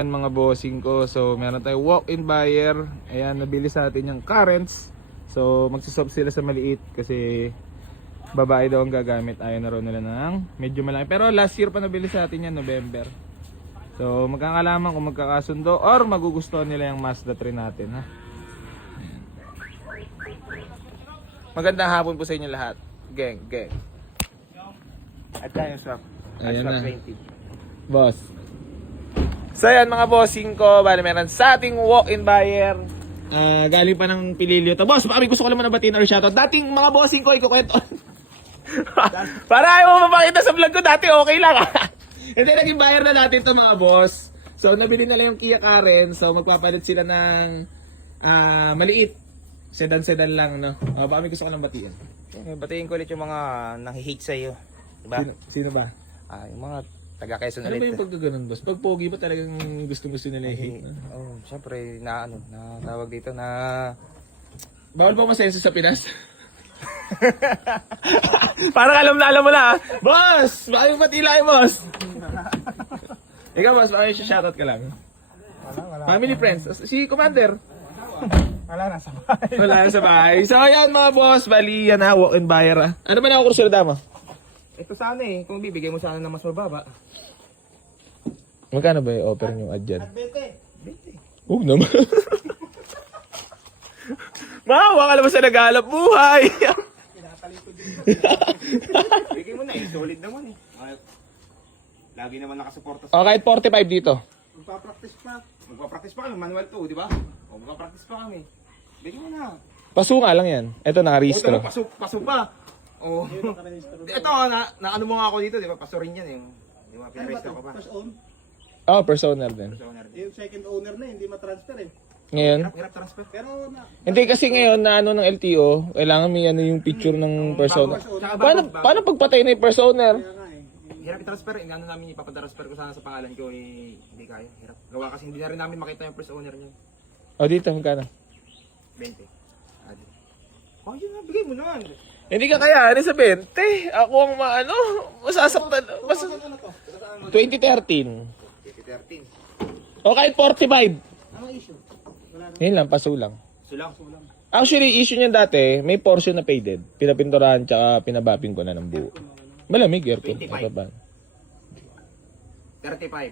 Mga bossing ko, so meron tayong walk-in buyer. Ayan, nabili sa atin yung currents. So magsuswap sila sa maliit kasi babae daw ang gagamit. Ayaw na raw nila ng medyo malaki. Pero last year pa nabili sa atin yan, November. So magkakalaman kung magkakasundo or magugustuhan nila yung Mazda 3 natin, ha. Ayan. Magandang hapon po sa inyo lahat. Gang. At tayo swap. Ayan na. 20. Boss. So yan mga bossing ko, bali meron sa ating walk-in buyer. Galing pa ng Pililio to. Boss, baka may gusto ko naman nabatiin or shoutout. Dating mga bossing ko, ikukwento. Para ayaw mo mapakita sa vlog ko, dati okay lang. Hindi, naging buyer na natin to mga boss. So nabili nila yung Kia Karen. So magpapalit sila ng maliit. Sedan lang, no? Baka may gusto ko nang batiin. Batiin ko ulit yung mga nang-hate sa'yo. Diba? Sino ba? Yung mga taga Quezon Ano ba ulit. yung pagkaganon, boss? Pag pogi ba talagang gusto nila i-hate? Siyempre, tawag dito na... Bawal ba masenso sa Pinas? Parang alam mo na, ha? Boss! Baka yung patila eh, boss! Ikaw, boss, baka yung shoutout ka lang. Wala. Family, friends. Si Commander. Wala na sa bahay. Wala sa bahay. So, ayan mga boss. Bali, yan ha, walk-in buyer, ha. Ano ba na ako kursulada mo? Ito sana kung bibigay mo sana ng mas mababa. Magkano ba yung offer nyo ad dyan? 20. Huwag naman. Maawa ka naman sa naghalap buhay. Bigay mo na solid naman Lagi naman nakasuporta O, kahit 45 dito. Magpa-practice pa kami, manual to, di ba? Magpa-practice pa kami. Bigay mo na. Paso nga lang yan. Ito, nakarehistro. Paso pa. Oh. Ito, ano mo nga ako dito, di ba? Paso rin yan Di ba? Pinarehistro ko pa. First own? Oh, personal din. Yung second owner na, hindi matransfer Ngayon? Hirap transfer. Pero Hindi kasi ngayon na ano ng LTO, kailangan may ano yung picture ng persona. Paano pagpatay na yung persona? kaya nga Hirap i-transfer. Ano namin ipapatransfer ko sana sa pangalan ko, hindi kaya. Hirap. Gawa kasi hindi na rin namin makita yung first owner niya. O dito, magkano? 20. Oh, yun na, bigay mo naman. Hindi ka kaya, ano sa 20? Ako ang masasaktan. 2013. 2013. O kahit 45. ano issue? Wala na. Yun lang, paso lang. Sulang. Actually, issue niyan dati, may portion na faded. Pinapinturahan tsaka pinabaping ko na ng buo. Malamig, aircon. 25. Ano ba? 35.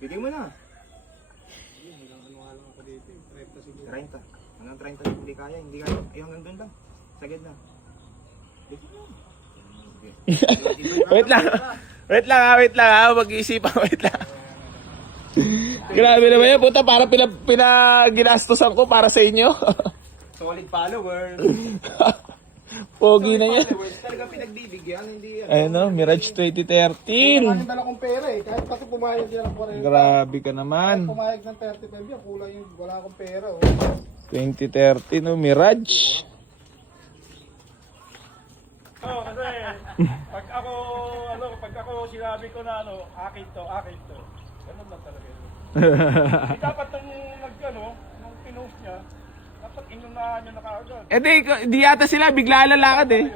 Bigay mo na. Ano nga lang ako dito, 30 siguro. 30. Hanggang 30 hindi kaya. Ay, hanggang doon lang. Sagad na. Bigay mo. Wait lang ha. Mag-iisipan, wait lang. Grabe naman yan, puta. Para pinaginastosan ko para sa inyo. Solid followers. Pogi na yan. Followers talaga pinagbibigyan. Hindi yan. Ayun no, Mirage 2013. Wala nang dala kong pera kahit kasi pumayag yan ng 40. Grabe ka naman. Pumayag ng 35 yan, kulang yung wala akong pera. 2013 no, Mirage. Kasi pag ako sinabi ko na akin to. Ganun lang talaga yun. Hindi dapat nung pinost niya, dapat inunahan niya na kaagad. Di yata sila, bigla lalakad eh.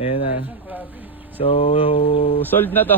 Ayan na. Grabe. So, sold na to.